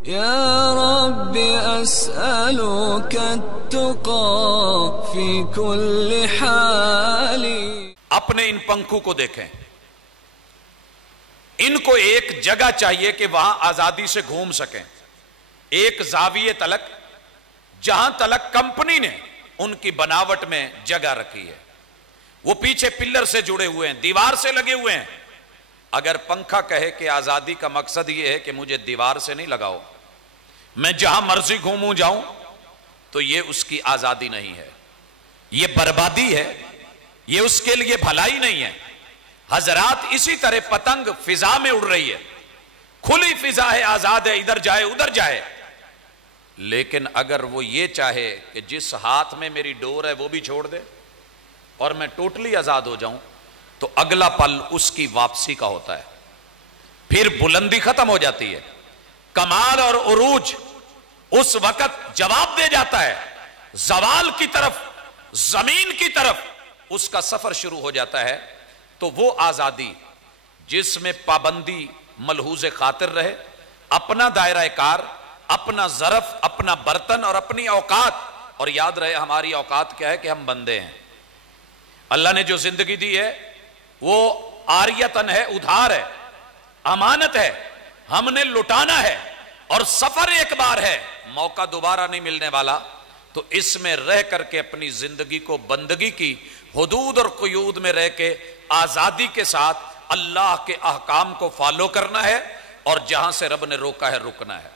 يا رب أسألك التقى في كل حال. اپنے ان پنکھوں کو دیکھیں، ان کو ایک جگہ چاہیے کہ وہاں آزادی سے گھوم سکیں، ایک زاویے تلک جہاں تلک کمپنی نے ان کی بناوٹ میں جگہ رکھی ہے. وہ پیچھے پلر سے جڑے ہوئے ہیں، دیوار سے لگے ہوئے ہیں. اگر پنکھا کہے کہ آزادی کا مقصد یہ ہے کہ مجھے دیوار سے نہیں لگاؤ، میں جہاں مرضی گھوموں جاؤں، تو یہ اس کی آزادی نہیں ہے، یہ بربادی ہے، یہ اس کے لیے بھلائی نہیں ہے. حضرات اسی طرح پتنگ فضا میں اڑ رہی ہے، کھلی فضا ہے، آزاد ہے، ادھر جائے ادھر جائے. لیکن اگر وہ یہ چاہے کہ جس ہاتھ میں میری ڈور ہے وہ بھی چھوڑ دے اور میں ٹوٹلی آزاد ہو جاؤں، تو اگلا پل اس کی واپسی کا ہوتا ہے. پھر بلندی ختم ہو جاتی ہے، کمال اور عروج اس وقت جواب دے جاتا ہے، زوال کی طرف، زمین کی طرف اس کا سفر شروع ہو جاتا ہے. تو وہ آزادی جس میں پابندی ملحوظ خاطر رہے، اپنا دائرہ کار، اپنا ظرف، اپنا برتن اور اپنی اوقات، اور یاد رہے ہماری اوقات کیا ہے کہ ہم بندے ہیں. اللہ نے جو زندگی دی ہے وہ عاریتن ہے، ادھار ہے، امانت ہے، ہم نے لٹانا ہے، اور سفر ایک بار ہے، موقع دوبارہ نہیں ملنے والا. تو اس میں رہ کر کے اپنی زندگی کو بندگی کی حدود اور قیود میں رہ کے آزادی کے ساتھ اللہ کے احکام کو فالو کرنا ہے، اور جہاں سے رب نے روکا ہے رکنا ہے.